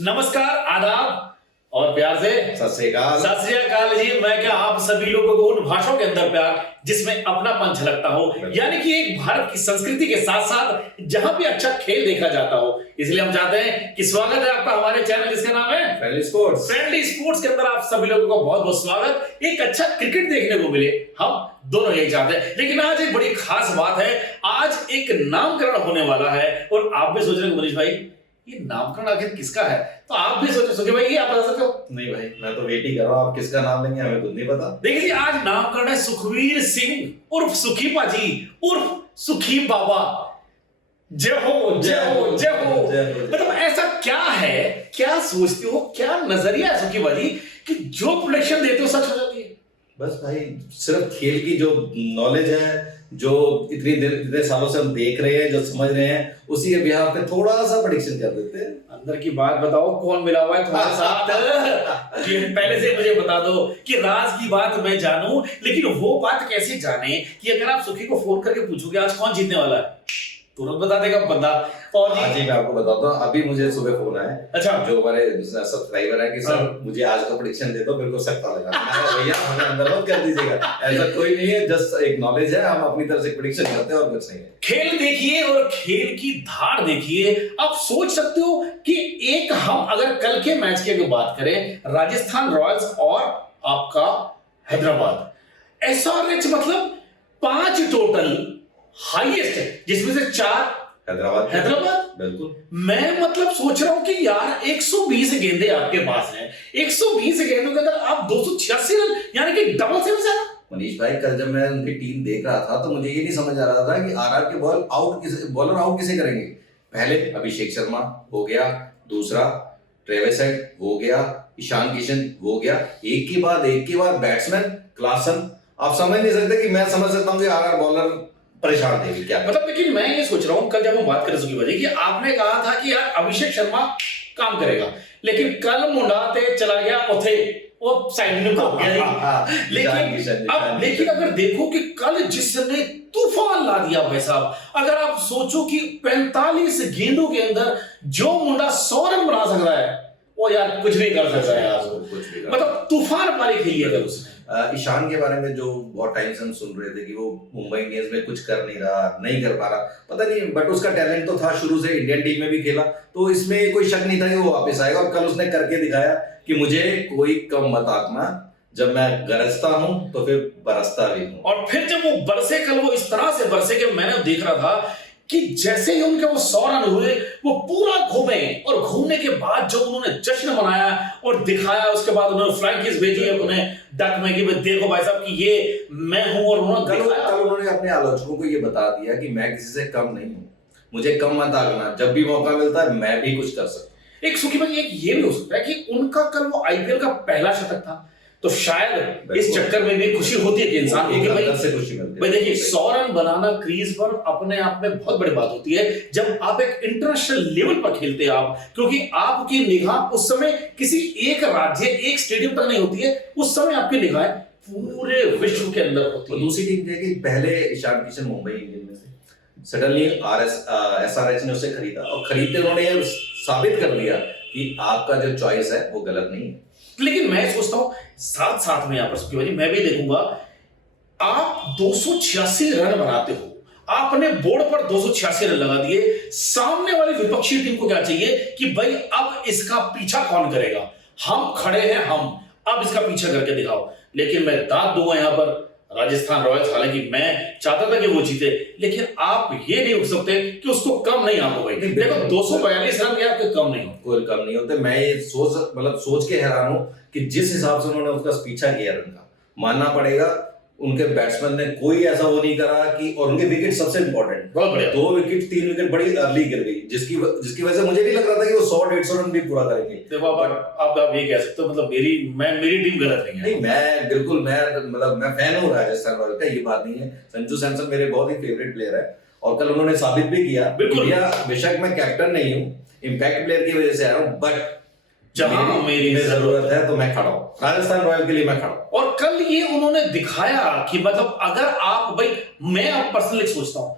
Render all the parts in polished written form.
नमस्कार, आदाब और प्यार से सत श्री अकाल। सत श्री अकाल जी। मैं क्या आप सभी लोगों को उन भाषाओं के अंदर प्यार जिसमें अपनापन झलकता हो, यानी कि एक भारत की संस्कृति के साथ साथ जहां भी अच्छा खेल देखा जाता हो, इसलिए हम चाहते हैं कि स्वागत है आपका हमारे चैनल जिसका नाम है फ्रेंडली स्पोर्ट्स। फ्रेंडली स्पोर्ट्स के अंदर आप सभी लोगों को बहुत बहुत स्वागत। एक अच्छा क्रिकेट देखने को मिले, हम दोनों यही चाहते हैं। लेकिन आज एक बड़ी खास बात है, आज एक नामकरण होने वाला है और आप भी सोच रहे हो मनीष भाई ये नामकरण आखिर किसका है, तो आप भी सोचो सुखी भाई, ये आप बता सकते हो? नहीं भाई, मैं तो वेट ही कर रहा हूँ, आप किसका नाम लेंगे हमें खुद नहीं पता। देखिए जी, आज नामकरण है सुखवीर सिंह उर्फ सुखी पाजी उर्फ सुखी बाबा। जय हो जय हो जय हो। मतलब ऐसा क्या है, क्या सोचते हो, क्या नजरिया है सुखी बाजी कि जो प्रोडिक्शन देते हो सच हो जाती है? बस भाई, सिर्फ खेल की जो नॉलेज है, जो इतने सालों से हम देख रहे हैं, जो समझ रहे हैं, उसी के बिहार पे थोड़ा सा प्रेडिक्शन कर देते हैं। अंदर की बात बताओ, कौन मिला हुआ है तुम्हारे साथ? कि पहले से मुझे बता दो कि राज की बात मैं जानूं, लेकिन वो बात कैसे जाने कि अगर आप सुखी को फोन करके पूछोगे आज कौन जीतने वाला है, तुरंत बता देगा बंदा। और जी मैं आपको बताता हूँ, अभी मुझे सुबह फोन आया, अच्छा, जो हमारे सब्सक्राइबर है कि सर मुझे आज का प्रेडिक्शन दे दो, मेरे को सकता लगा। भैया हमें अंदर मत कर दीजिएगा, ऐसा कोई नहीं है, जस्ट एक नॉलेज है, हम अपनी तरफ से प्रेडिक्शन करते हैं और कुछ नहीं है। खेल देखिए और खेल की धार देखिए। आप सोच सकते हो कि एक हम अगर कल के मैच की अगर बात करें, राजस्थान रॉयल्स और आपका हैदराबाद, एसआरएच मतलब 5 टोटल हाईएस्ट है, जिसमें से 4 हैदराबाद। बिल्कुल। मैं मतलब सोच रहा हूं कि यार 120 गेंदे आपके पास हैं, 120 गेंदों के अंदर आप 286 रन, यानी कि डबल से ज्यादा। मनीष भाई, कल जब मैं उनकी टीम देख रहा था तो मुझे ये नहीं समझ आ रहा था कि आरआर के बॉलर आउट किसे करेंगे। पहले अभिषेक शर्मा हो गया, दूसरा ट्रेविस हेड हो गया, ईशान किशन हो गया, एक के बाद बैट्समैन क्लासन। आप समझ नहीं सकते कि मैं समझ सकता हूँ कि आरआर बॉलर परेशान थे क्या मतलब। लेकिन मैं ये सोच रहा हूँ, कल जब हम बात करें सुखी भाई कि आपने कहा था कि यार अभिषेक शर्मा काम करेगा, लेकिन कल मुंडाते चला गया उथे, वो साइड में हो गया। लेकिन अगर देखो कि कल जिसने तूफान ला दिया भाई साहब, अगर आप सोचो कि 45 गेंदों के अंदर जो मुंडा 100 रन बना सक रहा है, वो यार कुछ नहीं कर सकता है यार, मतलब तूफान पारी खेली है उसने। ईशान के बारे में जो बहुत टाइम से हम सुन रहे थे कि वो मुंबई इंडियंस में कुछ कर नहीं रहा, नहीं कर पा रहा, पता नहीं, बट उसका टैलेंट तो था, शुरू से इंडियन टीम में भी खेला, तो इसमें कोई शक नहीं था कि वो वापस आएगा। और कल उसने करके दिखाया कि मुझे कोई कम मत आंकना, जब मैं गरजता हूं तो फिर बरसता भी हूं। और फिर जब वो बरसे, कल वो इस तरह से बरसे कि मैंने देख रहा था कि जैसे ही उनके वो 100 रन हुए, वो पूरा घूमे, और घूमने के बाद जो उन्होंने जश्न मनाया और दिखाया, उसके बाद उन्होंने फ्लाइंग किस भेजी है उन्हें डक में कि देखो भाई साहब कि ये मैं हूं, और कल उन्होंने अपने आलोचकों को ये बता दिया कि मैं किसी से कम नहीं हूं, मुझे कम मत आंकना, जब भी मौका मिलता है मैं भी कुछ कर सकता। एक सुखी भाई, एक ये भी हो सकता है कि उनका कल वो आईपीएल का पहला शतक था, तो शायद इस चक्कर में भी खुशी होती है कि इंसान को कि भाई से खुशी मिलती है। भाई देखिए, 100 रन बनाना क्रीज पर अपने आप में बहुत बड़ी बात होती है, जब आप एक इंटरनेशनल लेवल पर खेलते हैं आप, क्योंकि आपकी निगाह उस समय किसी एक राज्य, एक स्टेडियम तक नहीं होती है, उस समय आपकी निगाह पूरे विश्व के अंदर होती है। दूसरी टीम देखिए, पहले ईशान किशन मुंबई इंडियंस में से सडनली एसआरएच ने उसे खरीदा, और खरीदते उन्होंने साबित कर दिया कि आपका जो चॉइस है वो गलत नहीं है। लेकिन मैं सोचता हूं साथ साथ में यहां पर सुखी भाई, मैं भी देखूंगा, आप 286 रन बनाते हो, आपने बोर्ड पर 286 रन लगा दिए, सामने वाली विपक्षी टीम को क्या चाहिए कि भाई अब इसका पीछा कौन करेगा, हम खड़े हैं, हम अब इसका पीछा करके दिखाओ। लेकिन मैं दाद दूंगा यहां पर राजस्थान रॉयल्स, हालांकि मैं चाहता था कि वो जीते, लेकिन आप ये नहीं उठ सकते कि उसको कम नहीं आंको भाई। देखो 242 रन या कोई कम नहीं हो, कोई कम नहीं होते। मैं ये सोच के हैरान हूं कि जिस हिसाब से उन्होंने उसका पीछा किया रन का, मानना पड़ेगा उनके बैट्समैन ने कोई ऐसा वो नहीं करा कि, और उनके विकेट सबसे इंपॉर्टेंट, बहुत बढ़िया, 2 विकेट 3 विकेट बड़ी अर्ली गिर गई, जिसकी वजह से मुझे नहीं लग रहा था कि वो 100-150 रन भी पूरा करेंगे। देखो आप ये कह सकते हो, मतलब मेरी टीम गलत नहीं है। नहीं, मैं बिल्कुल, मैं फैन हूं राजस्थान रॉयल्स का, ये बात नहीं है। संजू सैमसन मेरे बहुत ही फेवरेट प्लेयर है, और कल उन्होंने साबित भी किया। बेशक मैं कैप्टन नहीं हूं, इंपैक्ट प्लेयर की वजह से आया हूं, बट जहां मेरी जरूरत है तो मैं खड़ा हूं, राजस्थान रॉयल के लिए मैं खड़ा हूं। और कल ये उन्होंने दिखाया कि मतलब अगर आप भाई, मैं अब पर्सनली सोचता हूं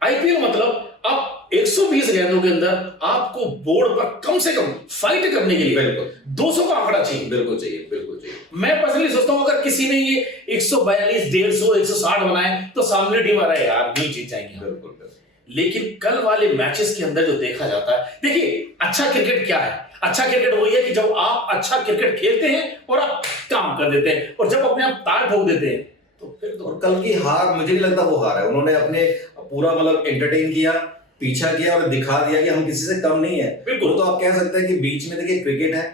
आईपीएल मतलब अब 120 गेंदों के अंदर आपको बोर्ड पर कम से कम फाइट करने के लिए बिल्कुल 200 का आंकड़ा चाहिए। बिल्कुल चाहिए, बिल्कुल चाहिए। मैं पर्सनली सोचता हूं अगर किसी ने ये 142, 150, 160 बनाए तो सामने टीम आ रहा है यार नहीं जीत जाएंगे हम। बिल्कुल बिल्कुल। लेकिन कल वाले मैचेस के अंदर जो देखा जाता है, देखिए अच्छा क्रिकेट क्या है? अच्छा क्रिकेट वही है कि जब आप अच्छा क्रिकेट खेलते हैं और आप काम कर देते हैं, और जब अपने आप तार ठोक देते हैं तो फिर तो और कल की हार मुझे नहीं लगता वो हार है, उन्होंने अपने पूरा मतलब एंटरटेन किया, पीछा किया और दिखा दिया कि हम किसी से कम नहीं है। बिल्कुल। वो तो आप कह सकते हैं कि बीच में देखिए क्रिकेट है,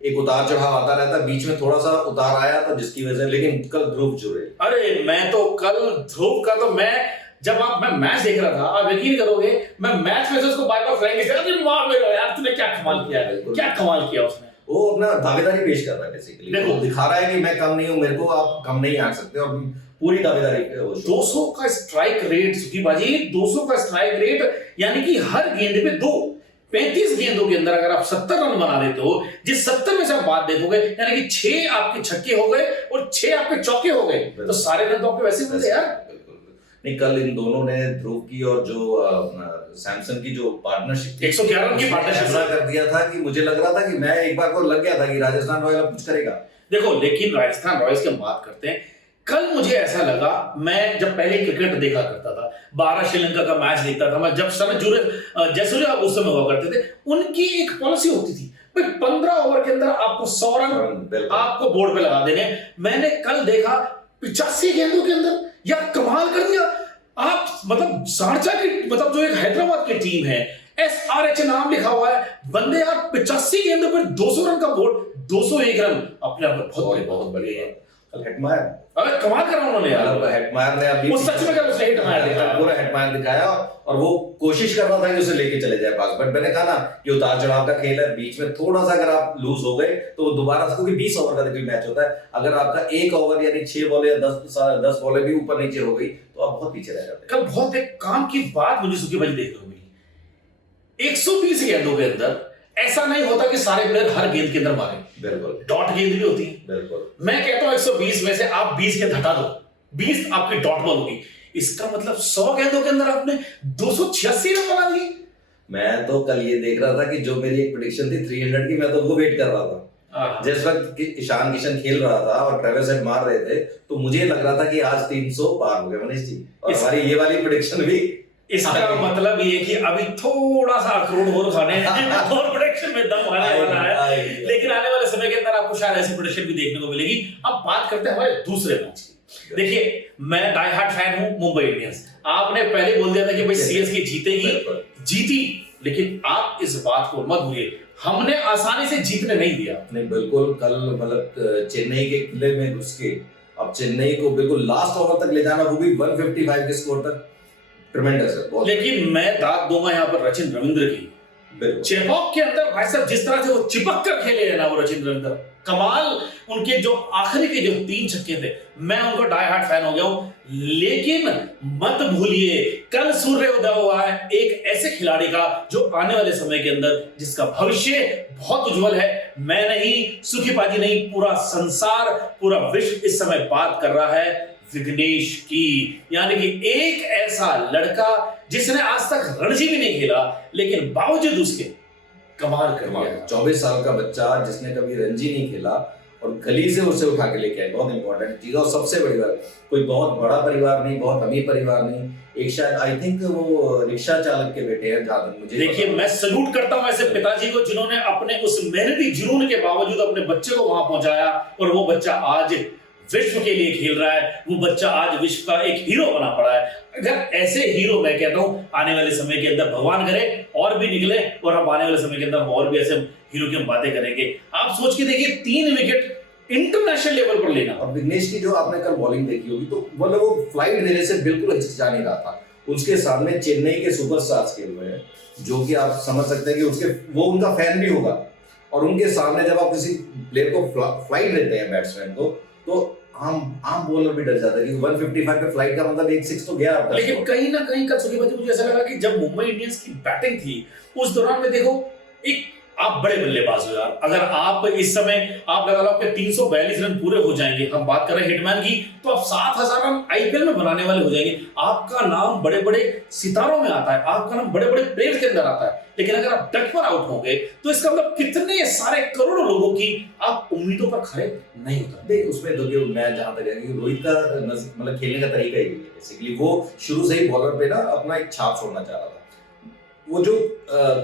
एक उतार चढ़ाव आता रहता है, बीच में थोड़ा सा उतार आया तो जिसकी वजह से, लेकिन कल ध्रुव जुड़े। अरे मैं तो कल ध्रुव का तो मैं मैच देख रहा था, आप यकीन करोगे मैं मैच में से उसको बार बार फ्लैंग अरे वाह मेरा यार तूने क्या कमाल किया है, क्या कमाल किया उसने। वो अपना दावेदारी पेश कर रहा है बेसिकली, देखो। वो दिखा रहा है कि मैं कम नहीं हूं, मेरे को आप कम नहीं आंक सकते, और पूरी दावेदारी पे वो show। 200 का स्ट्राइक रेट सुखी बाजी, 200 का स्ट्राइक रेट, यानी कि हर गेंद पे 35 गेंदों के अंदर अगर आप 70 रन बना देते हो, जिस 70 में से आप बात देखोगे यानी कि 6 आपके छक्के हो गए और 6 आपके चौके हो गए, तो सारे रन तो आपके वैसे ही मिलते यार। नहीं, कल इन दोनों ने, ध्रुव की और जो सैमसन की जो पार्टनरशिप 111 रन की पार्टनरशिप ऐसा कर दिया था कि मुझे लग रहा था कि मैं एक बार को लग गया था कि राजस्थान रॉयल अब कुछ करेगा। देखो लेकिन राजस्थान रॉयल्स की हम बात करते हैं, कल मुझे ऐसा लगा, मैं जब पहले क्रिकेट देखा करता था, 12 श्रीलंका का मैच देखता था मैं, जब समय जयसूर्या उस समय हुआ करते थे, उनकी एक पॉलिसी होती थी भाई 15 ओवर के अंदर आपको 100 रन आपको बोर्ड पे लगा देने। मैंने कल देखा 85 गेंदों के अंदर यार कमाल कर दिया। आप मतलब सारचा की, मतलब जो एक हैदराबाद की टीम है, SRH नाम लिखा हुआ है, बंदे यार 85 गेंदों पर 200 रन का बोर्ड, 201 रन अपने आप में बहुत बड़े हैं। कल हेटमायर, अरे कमाल करा उन्होंने यार, हेटमायर ने अभी वो सच में कल उसने हेटमायर दिखाया, पूरा हेटमायर दिखाया, और वो कोशिश कर रहा था कि उसे लेके चले जाए पास, बट मैंने कहा ना कि उतार चढ़ाव का खेल है, बीच में थोड़ा सा अगर आप लूज हो गए तो वो दोबारा, क्योंकि 20 ओवर का देखिए मैच होता है, अगर आपका एक ओवर यानी 6 बॉल या 10 बॉलें भी ऊपर नीचे हो गई तो आप बहुत पीछे रह जाते हैं। कल बहुत एक काम की बात मुझे सुखी भाई देखने को मिली, 120 गेंदों के अंदर ऐसा नहीं होता कि सारे प्लेयर हर गेंद के अंदर मारे, बिल्कुल डॉट गेंद भी होती है। बिल्कुल, मैं कहता हूं 120 में से आप 20 गेंद हटा दो, 20 आपकी डॉट बॉल होगी, इसका मतलब 100 गेंदों के अंदर आपने 286 रन बना दिए। मैं तो कल ये देख रहा था कि जो मेरी एक प्रेडिक्शन थी 300 की, मैं तो वो वेट कर रहा था। जिस वक्त ईशान किशन खेल रहा था और ट्रेविस हेड मार रहे थे, तो मुझे लग रहा था कि आज 300 पार हो गए मनीष जी, और हमारी ये वाली प्रेडिक्शन भी। इसका मतलब ये कि अभी थोड़ा सा अखरोट और खाने हैं और प्रेडिक्शन में दम आने वाला है, लेकिन आने वाले समय के अंदर आपको शायद ऐसी प्रेडिक्शन भी देखने को मिलेगी। अब बात करते हैं हमारे दूसरे मैच की। देखिए मैं डाई हार्ड फैन हूं मुंबई इंडियंस, आपने पहले बोल दिया था कि भाई सीएसके जीतेगी, जीती, लेकिन आप इस बात को मत भूलिए हमने आसानी से जीतने नहीं दिया। नहीं बिल्कुल, कल मतलब चेन्नई के किले में घुस के अब चेन्नई को बिल्कुल लास्ट ओवर तक ले जाना, वो भी 155 के स्कोर तक, ट्रेमेंडस है। लेकिन मैं दाद दूंगा यहाँ पर रचिन रविंद्र की, चेपॉक के अंदर भाई साहब जिस तरह से वो चिपक कर खेले है ना वो रचिन रविंद्र, कमाल। उनके जो आखिरी के जो 3 छक्के थे, मैं उनका डाई हार्ड फैन हो गया हूं। लेकिन मत भूलिए कल सूर्य उदय हुआ है एक ऐसे खिलाड़ी का जो आने वाले समय के अंदर जिसका भविष्य बहुत उज्जवल है। मैं नहीं, सुखी पाजी नहीं, पूरा संसार, पूरा विश्व इस समय बात कर रहा है विघ्नेश की, यानी कि एक ऐसा लड़का जिसने आज तक रणजी भी नहीं खेला, लेकिन बावजूद उसके कमाल कर दिया। 24 साल का बच्चा जिसने कभी रणजी नहीं खेला और गली से उसे उठा के लेके आए, बहुत इंपॉर्टेंट चीज। और सबसे बड़ी बात, कोई बहुत बड़ा परिवार नहीं, बहुत अमीर परिवार नहीं, एक शायद आई थिंक वो रिक्शा चालक के बेटे हैं जहां तक मुझे। देखिए मैं सलूट करता हूं ऐसे पिताजी को जिन्होंने अपने उस मेहनती जुनून के बावजूद अपने बच्चे को वहां पहुंचाया, और वो बच्चा आज विश्व के लिए खेल रहा है, वो बच्चा आज विश्व का एक हीरो बना पड़ा है। अगर ऐसे हीरो मैं कहता हूं आने वाले समय के अंदर भगवान करे और भी निकले, और हम आने वाले समय के अंदर और भी ऐसे हीरो की हम बातें करेंगे। आप सोच के देखिए 3 विकेट इंटरनेशनल लेवल पर लेना। और विघ्नेश की जो आपने कल बॉलिंग देखी होगी, तो मतलब वो फ्लाइट देने से बिल्कुल हिचकिचा नहीं रहा था। उसके सामने चेन्नई के सुपरस्टार्स खेल रहे हैं, जो कि आप समझ सकते हैं कि उसके वो उनका फैन भी होगा, और उनके सामने जब आप किसी प्लेयर को फ्लाइट देते हैं बैट्समैन को, तो आम बॉलर भी डर जाता है कि 155 पे फ्लाइट का मतलब 1 6 तो गया आपका। लेकिन कहीं ना कहीं कल सुखी बाजी मुझे ऐसा लगा कि जब मुंबई इंडियंस की बैटिंग थी उस दौरान में देखो एक आप बड़े बल्लेबाज हो यार। अगर आप इस समय आप लगा लो आपके 342 रन पूरे हो जाएंगे, हम बात कर रहे हैं हिटमैन की, तो आप 7000 रन आईपीएल में बनाने वाले हो जाएंगे। आपका नाम बड़े बड़े सितारों में आता है, आपका नाम बड़े बड़े प्लेयर्स के अंदर आता है। लेकिन अगर आप डट पर आउट होंगे तो इसका मतलब कितने सारे करोड़ों लोगों की आप उम्मीदों पर खड़े नहीं उतर। देख उसमें तो मैं जहां तक है कि रोहित का मतलब खेलने का तरीका ही है बेसिकली। वो शुरू से ही बॉलर पे ना अपना एक छाप छोड़ना चाह रहा था। वो जो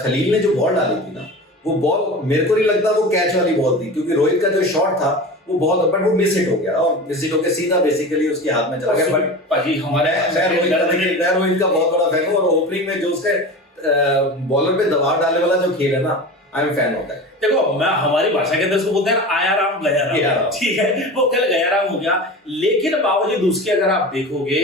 खलील ने जो बॉल डाली थी ना, वो बॉल मेरे को नहीं लगता वो कैच वाली बॉल थी, क्योंकि रोहित का जो शॉट था वो बहुत, बट वो मिस हिट हो गया और मिस हिट होकर सीधा बेसिकली उसके हाथ में चला गया। बट पाजी हमारे मैं रोहित का बहुत बड़ा फैन हूं, और ओपनिंग में जो उसके बॉलर पे दबाव डालने वाला जो खेल है ना, आई एम फैन होता है। देखो मैं हमारी भाषा के अंदर उसको बोलते हैं आया राम गया राम, ठीक है, वो कल गया राम हो गया। लेकिन बावजूद उसके अगर आप देखोगे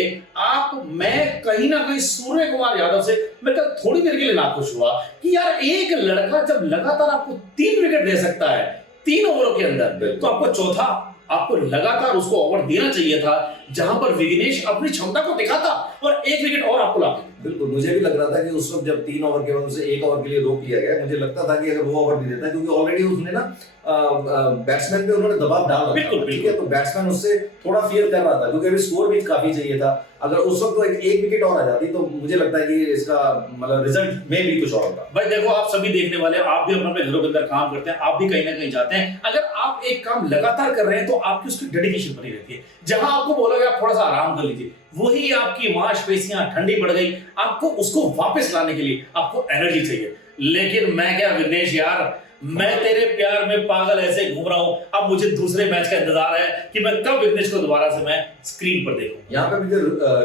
मैं कहीं ना कहीं सूर्य कुमार यादव से मैं कल थोड़ी देर के लिए नाखुश हुआ कि यार एक लड़का जब लगातार आपको 3 विकेट दे सकता है 3 ओवरों के अंदर, तो आपको चौथा आपको लगातार उसको ओवर देना चाहिए था, जहां पर विघ्नेश अपनी क्षमता को दिखाता और 1 विकेट और आपको ला। बिल्कुल, मुझे भी लग रहा था कि उस वक्त जब 3 ओवर के बाद उसे 1 ओवर के लिए रोक लिया गया, मुझे लगता था कि अगर वो ओवर नहीं देता, क्योंकि ऑलरेडी उसने ना बैट्समैन पे उन्होंने दबाव डाल रखा था, ठीक है, तो बैट्समैन उससे थोड़ा फियर कर रहा था, क्योंकि अभी स्कोर भी काफी चाहिए था। अगर उस वक्त एक विकेट और आ जाती तो मुझे लगता है कि इसका मतलब रिजल्ट में भी कुछ और होता। भाई देखो आप सभी देखने वाले, आप भी अपने घरों के अंदर काम करते हैं, आप भी कहीं ना कहीं जाते हैं, अगर आप एक काम लगातार कर रहे हैं तो आपकी उसकी डेडिकेशन बनी रहती है। जहां आपको बोलोगे आप थोड़ा सा आराम कर लीजिए, वही आपकी मांसपेशियां ठंडी पड़ गई, आपको उसको वापस लाने के लिए आपको एनर्जी चाहिए। लेकिन मैं क्या विघ्नेश यार, मैं तेरे प्यार में पागल ऐसे घूम रहा हूं, अब मुझे दूसरे मैच का इंतजार है कि मैं कब विघ्नेश को दोबारा से मैं स्क्रीन पर देखूं। यहाँ पे मुझे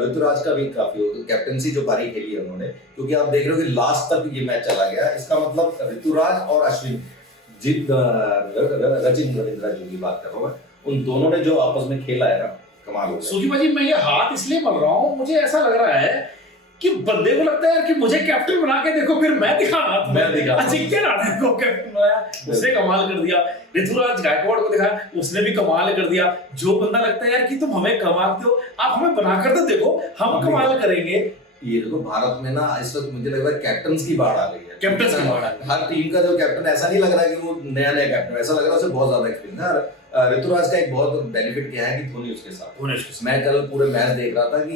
ऋतुराज का भी काफी हो, कैप्टनसी जो पारी खेली है उन्होंने, क्योंकि आप देख रहे हो कि लास्ट तक ये मैच चला गया। इसका मतलब ऋतुराज और अश्विन रचिन रविंद्रा जो की बात कर रहा हूं मैं, उन दोनों ने जो आपस में खेला है ना, कमाल हो गया। सुखी भाजी मैं ये हाथ इसलिए मल रहा हूं, मुझे ऐसा लग रहा है कि बंदे को लगता है यार कि मुझे कैप्टन बना के देखो, फिर मैं दिखा अजिंक्य राणे को कैप्टन बनाया, उसने कमाल कर दिया। ऋतुराज गायकवाड़ को दिखाया, उसने भी कमाल कर दिया। जो बंदा लगता है यार कि तुम हमें कमाते हो, आप हमें बनाकर तो देखो, हम कमाल करेंगे। ये देखो भारत में ना इस वक्त मुझे लग रहा है कैप्टन्स की बाढ़ आ गई है। कैप्टन्स की बाढ़ आ गई। हर टीम का जो कैप्टन, ऐसा नहीं लग रहा है कि वो नया कैप्टन, ऐसा लग रहा है उसे बहुत ज्यादा एक्सपीरियंस है। ऋतुराज का एक बहुत बेनिफिट क्या है कि धोनी उसके साथ। मैं कल पूरे मैच देख रहा था कि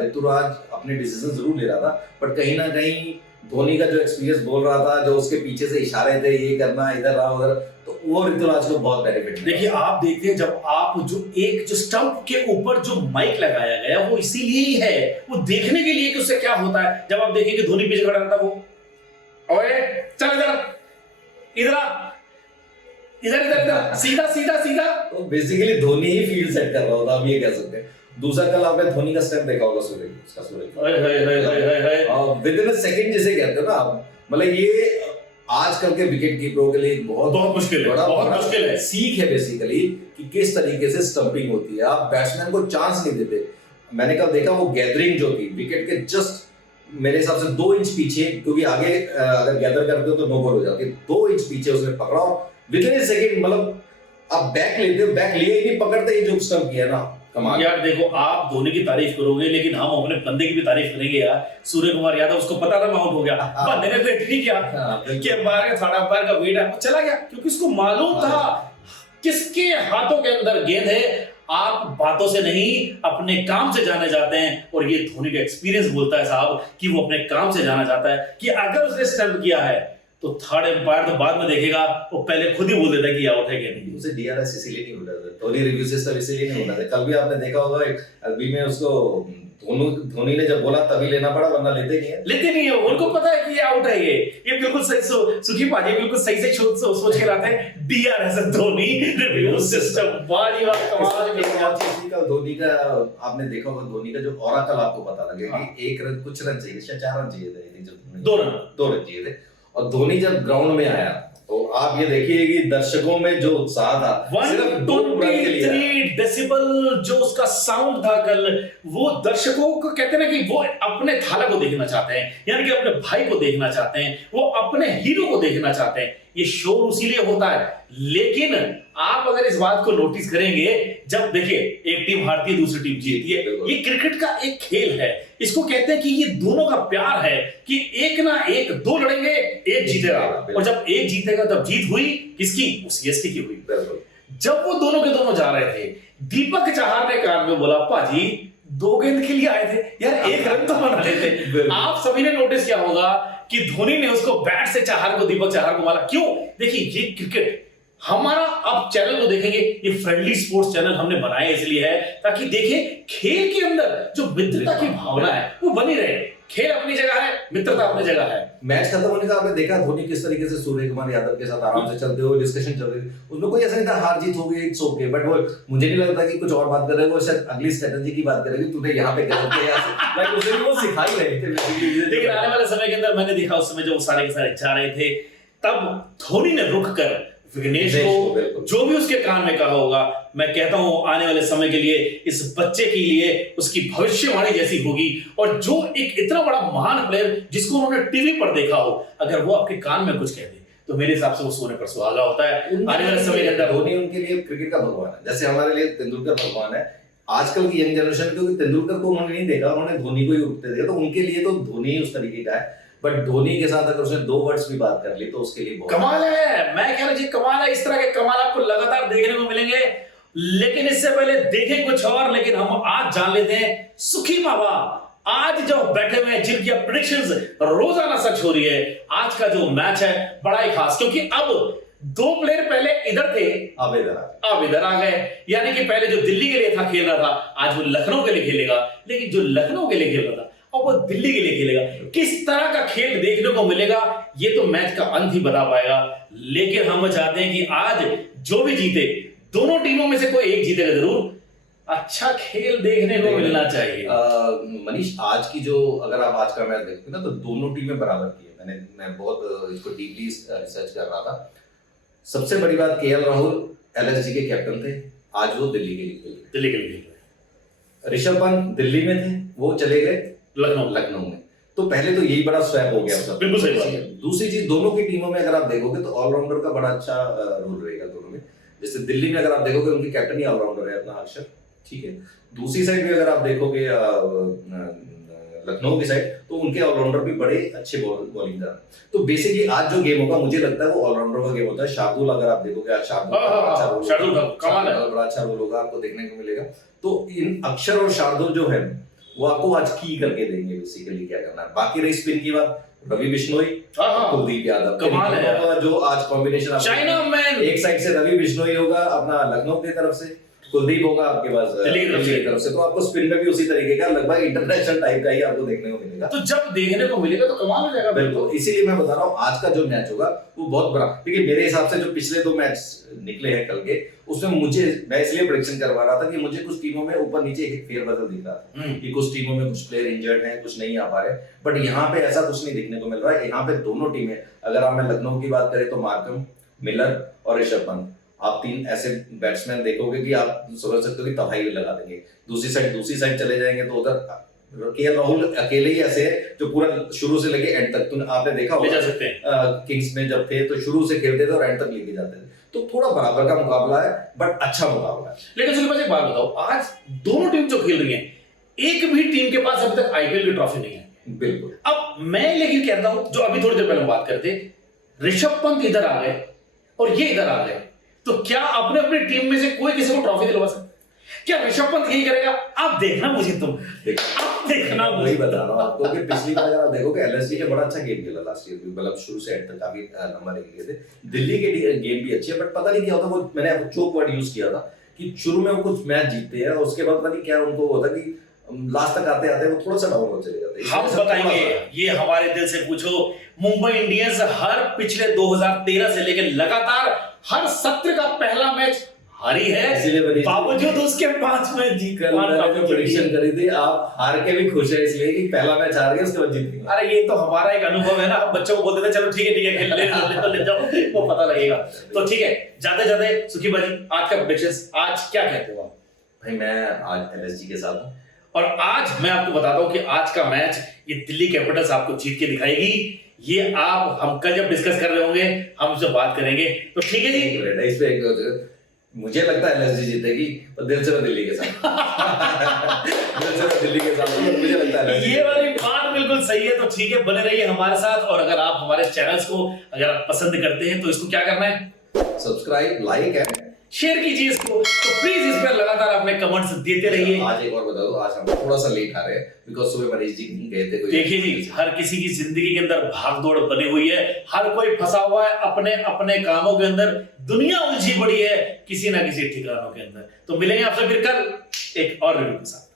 ऋतुराज अपने डिसीजन जरूर ले रहा था, बट कहीं ना कहीं धोनी का जो एक्सपीरियंस बोल रहा था, जो उसके पीछे से इशारे थे, ये करना, इधर रहा उधर, तो वो ऋतुराज को बहुत बेनिफिट। देखिए आप देखते हैं, जब आप जो स्टंप के ऊपर जो माइक लगाया गया वो इसीलिए ही है, वो देखने के लिए कि उससे क्या होता है। जब आप देखेंगे धोनी पीछे खड़ा रहता, वो ओए चल इधर इधर सीधा सीधा सीधा, तो बेसिकली धोनी ही फील्ड सेट कर रहा होता, हम ये कह सकते हैं। दूसरा कल आपने धोनी का स्टेप देखा होगा, सूर्य विद इन अ सेकंड जिसे कहते हो ना आप, मतलब ये आजकल के विकेट कीपरों के लिए बहुत मुश्किल है, बहुत मुश्किल है। सीख है बेसिकली कि किस तरीके से स्टंपिंग होती है, आप बैट्समैन को चांस नहीं देते। मैंने कल देखा वो गैदरिंग जो थी विकेट के जस्ट मेरे हिसाब से 2 इंच पीछे, क्योंकि आगे अगर गैदर करते हो तो नो बॉल हो जाती है, 2 इंच पीछे उसने पकड़ा विद इन अ सेकंड, मतलब आप बैक लेते हो, बैक लिए ही नहीं, पकड़ते ही जो स्टंप किया ना, कमाल। यार देखो आप धोनी की तारीफ करोगे, लेकिन हम अपने बंदे की भी तारीफ करेंगे यार। सूर्य कुमार यादव, उसको पता था मैं आउट हो गया, बंदे ने तो इतनी किया कि बाहर का थोड़ा पैर का वेट है, वो चला गया, क्योंकि उसको मालूम था किसके हाथों के अंदर गेंद है। आप बातों से नहीं अपने काम से जाने जाते हैं, और ये धोनी का एक्सपीरियंस बोलता है साहब कि वो अपने काम से जाना चाहता है, कि अगर उसने स्टंप किया है तो थर्ड एम्पायर तो बाद में देखेगा, वो पहले खुद ही बोल देता है कि आउट है कि नहीं। उसे डीआरएस इसीलिए नहीं होता था, धोनी रिव्यू सिस्टम इसीलिए नहीं होता था। कल भी आपने देखा होगा एलबी में उसको धोनी ने जब बोला तभी लेना पड़ा, वरना लेते नहीं है। उनको पता है कि ये आउट है, ये बिल्कुल सही। सुखी पाजी बिल्कुल सही से सोच के लाते हैं डीआरएस धोनी रिव्यू सिस्टम। वाह कमाल की धोनी का आपने देखा होगा, धोनी का जो ऑरा कल आपको पता लगेगा कि 1 रन कुछ रन चाहिए, 4 रन चाहिए थे, 2 रन चाहिए थे। और धोनी जब ग्राउंड में आया तो आप ये देखिए कि दर्शकों में जो उत्साह था, सिर्फ 123 डेसिबल जो उसका साउंड था कल, वो दर्शकों को कहते हैं ना कि वो अपने थाला को देखना चाहते हैं, यानी कि अपने भाई को देखना चाहते हैं, वो अपने हीरो को देखना चाहते हैं। ये शोर इसीलिए होता है। लेकिन आप अगर इस बात को नोटिस करेंगे, जब देखिए एक टीम हारती है दूसरी टीम जीतती है, ये क्रिकेट का एक खेल है। इसको कहते हैं कि ये दोनों का प्यार है कि एक ना एक, दो लड़ेंगे, एक जीतेगा। और जब एक जीतेगा तब जीत हुई किसकी? उस सीएसके की हुई। जब वो दोनों के दोनों जा रहे थे, दीपक चाहर ने कान में बोला, पाजी 2 गेंद के लिए आए थे यार, 1 रन तो बना लेते। आप सभी ने नोटिस किया होगा कि धोनी ने उसको बैट से चाहर को, दीपक चाहर को मारा। क्यों? देखिए ये क्रिकेट हमारा, आप चैनल को देखेंगे, ये फ्रेंडली स्पोर्ट्स चैनल हमने बनाया इसलिए है ताकि देखें खेल के अंदर जो मित्रता की भावना है वो बनी रहे। खेल अपनी जगह है, मित्रता अपनी जगह है। मैच खत्म होने का आपने देखा धोनी किस तरीके से सूर्य कुमार यादव के साथ आराम से चलते हुए डिस्कशन चल रही थी, उसमें कोई ऐसा नहीं था हार जीत हो गई इट्स ओके, बट वो मुझे नहीं लगता कि कुछ और बात कर रहे हैं, वो शायद अगली स्ट्रेटजी की बात करेंगे, तूने यहाँ पे गलत किया, लाइक उसे वो सिखा ही रहे थे। लेकिन आने वाले समय के अंदर मैंने देखा उस समय जो सारे के सारे जा रहे थे, तब धोनी ने रुक कर विघ्नेश को जो भी उसके कान में कहा होगा, मैं कहता हूं आने वाले समय के लिए इस बच्चे के लिए उसकी भविष्यवाणी जैसी होगी। और जो एक इतना बड़ा महान प्लेयर जिसको उन्होंने टीवी पर देखा हो, अगर वो आपके कान में कुछ कह दे तो मेरे हिसाब से वो सोने पर सुहागा होता है। आने वाले समय के अंदर धोनी उनके लिए क्रिकेट का भगवान है, जैसे हमारे लिए तेंदुलकर भगवान है। आजकल की यंग जनरेशन, क्योंकि तेंदुलकर को उन्होंने नहीं देखा, उन्होंने धोनी को ही उठते देखा, तो उनके लिए तो धोनी ही उस तरीके का है। बट धोनी के साथ अगर उसने 2 वर्ड्स भी बात कर ली तो उसके लिए बहुत कमाल है। मैं कह रहा जी कमाल है। इस तरह के कमाल आपको लगातार देखने को मिलेंगे। लेकिन इससे पहले देखें कुछ और, लेकिन हम आज जान लेते हैं सुखी मावा आज जो बैठे हुए हैं, जिनकी प्रेडिक्शंस रोजाना सच हो रही है। आज का जो मैच है बड़ा ही खास, क्योंकि अब 2 प्लेयर पहले इधर थे, अब इधर आ गए। यानी कि पहले जो दिल्ली के लिए था खेल रहा था, आज वो लखनऊ के लिए खेलेगा। लेकिन जो लखनऊ के लिए खेल रहा था और वो दिल्ली के लिए खेलेगा। किस तरह का खेल देखने को मिलेगा ये तो मैच का अंत ही बता पाएगा। लेकिन हम चाहते हैं कि आज जो भी जीते, दोनों टीमों में से कोई एक जीतेगा जरूर। अच्छा खेल देखने को मिलना चाहिए। मनीष, आज की जो, अगर आप आज का मैच देखते ना, तो दोनों टीमें बराबर की है। मैं बहुत इसको डीपली रिसर्च कर रहा था। सबसे बड़ी बात, केएल राहुल एलएसजी के कैप्टन थे, आज वो दिल्ली के लिए खेल रहे। ऋषभ पंत दिल्ली में थे, वो चले गए लखनऊ में। तो पहले तो यही बड़ा स्वैप हो गया सब। बिल्कुल सही बात है। दूसरी चीज, दोनों की टीमों में अगर आप देखोगे तो ऑलराउंडर का बड़ा अच्छा रोल रहेगा दोनों में। जैसे दिल्ली में अगर आप देखोगे उनके कैप्टन ही ऑलराउंडर है अपना अक्षर, ठीक है। दूसरी साइड भी अगर आप देखोगे लखनऊ की साइड, तो उनके ऑलराउंडर भी बड़े अच्छे बॉलिंग कर। तो बेसिकली आज जो गेम होगा मुझे लगता है वो ऑलराउंडर का गेम होता है। शार्दुल, अगर आप देखोगे आज शार्दुल बड़ा अच्छा रोल होगा, आपको देखने को मिलेगा। तो इन अक्षर और शार्दुल जो है वो आपको आज की करके देंगे बेसिकली क्या करना है। बाकी रही स्पिन की बात, रवि बिश्नोई, कुलदीप यादव, कमाल है जो आज कॉम्बिनेशन चाइना मैन। एक साइड से रवि बिश्नोई होगा अपना लखनऊ की तरफ से, कुलदीप होगा आपके पास दिल्ली की तरफ से। तो आपको स्पिन में भी उसी तरीके का लगभग इंटरनेशनल टाइप का ही आपको देखने को मिलेगा। तो जब देखने को मिलेगा तो कमाल हो जाएगा। बिल्कुल, इसीलिए मैं बता रहा हूँ आज का जो मैच होगा वो बहुत बड़ा, क्योंकि मेरे हिसाब से जो पिछले 2 मैच निकले हैं कल के, उसमें मैं इसलिए प्रेडिक्शन करवा रहा था कि मुझे कुछ टीमों में ऊपर नीचे एक फेरबदल दिख रहा था कि कुछ टीमों में कुछ प्लेयर इंजर्ड हैं, कुछ नहीं आ पा रहे। बट यहाँ पे ऐसा कुछ नहीं देखने को मिल रहा है। यहाँ पे दोनों टीमें, अगर आप लखनऊ की बात करें तो मार्कम, मिलर और ऋषभ पंत, आप 3 ऐसे बैट्समैन देखोगे कि आप समझ सकते हो कि तबाही लगा देंगे। दूसरी साइड चले जाएंगे तो उधर केएल राहुल अकेले ही ऐसे है जो पूरा शुरू से लेके एंड तक, तो आपने देखा होगा किंग्स में जब थे तो शुरू से खेलते थे और एंड तक लेके जाते थे। तो थोड़ा बराबर का मुकाबला है, बट अच्छा मुकाबला है। लेकिन सुनील भाई एक बात बताओ, आज दोनों टीम जो खेल रही है, एक भी टीम के पास अभी तक आईपीएल की ट्रॉफी नहीं है। बिल्कुल। अब मैं लेकिन कहता हूं, जो अभी थोड़ी देर पहले बात करते, ऋषभ पंत इधर आ गए और ये इधर आ गए, तो क्या अपने अपनी टीम में से कोई किसी को ट्रॉफी दिलवा सकता? क्या ऋषभ पंत यही करेगा? आप देखना मुझे, आप देखना मुझे। वही बता रहा हूं आपको कि पिछली बार अगर आप देखोगे एलएसजी ने बड़ा अच्छा गेम खेला लास्ट ईयर, मतलब शुरू से एंड तक काफी नंबर लिए थे। दिल्ली के गेम भी अच्छी है, बट पता नहीं क्या होता, वो मैंने चोक वर्ड यूज किया था कि शुरू में वो कुछ मैच जीतते हैं और उसके बाद पता नहीं क्या उनको होता कि लास्ट तक आते आते वो थोड़ा सा डाउन हो चले जाते हैं। हम बताएंगे, ये हमारे दिल से पूछो। मुंबई इंडियंस हर पिछले 2013 से लेकर लगातार हर सत्र का पहला मैच हारी है, बावजूद उसके 5 मैच जीत। कल मैंने जो प्रेडिक्शन करी थी, आप हार के भी खुश है इसलिए कि पहला मैच हार गए उसके बाद जीत गए। अरे ये तो हमारा एक अनुभव है ना, हम बच्चों को बोलते थे चलो ठीक है खेल ले जाओ, वो पता लगेगा। तो ठीक है, जाते जाते सुखी भाई आज का प्रेडिक्शंस, आज क्या कहते हो आप? भाई मैं आज एलएसजी के साथ हूं और आज मैं आपको बताता हूं कि आज का मैच ये दिल्ली कैपिटल्स आपको जीत के दिखाएगी। ये आप हम कल जब डिस्कस कर रहे होंगे हम उससे बात करेंगे, तो ठीक है जी। एक मिनट, इस पे मुझे लगता है एलएसजी जीतेगी, पर दिल से मैं दिल्ली के साथ दिल से मैं दिल्ली के साथ हूं, पर मुझे लगता है LSG ये वाली बात बिल्कुल सही है। तो ठीक है, बने रहिए हमारे साथ। और अगर आप हमारे चैनल्स को अगर आप पसंद करते हैं तो इसको क्या करना है, सब्सक्राइब, लाइक एंड शेयर कीजिए इसको। तो प्लीज इस पर लगातार अपने कमेंट्स देते रहिए। आज एक और बता दो, आज हम थोड़ा सा लेट आ रहे हैं बिकॉज सुबह मनीष जी कहीं गए थे कोई। देखिए जी, हर किसी की जिंदगी के अंदर भागदौड़ बनी हुई है, हर कोई फंसा हुआ है अपने अपने कामों के अंदर, दुनिया उलझी पड़ी है किसी ना किसी ठिकानों के अंदर। तो मिलेंगे आपसे फिर कल एक और वीडियो के साथ।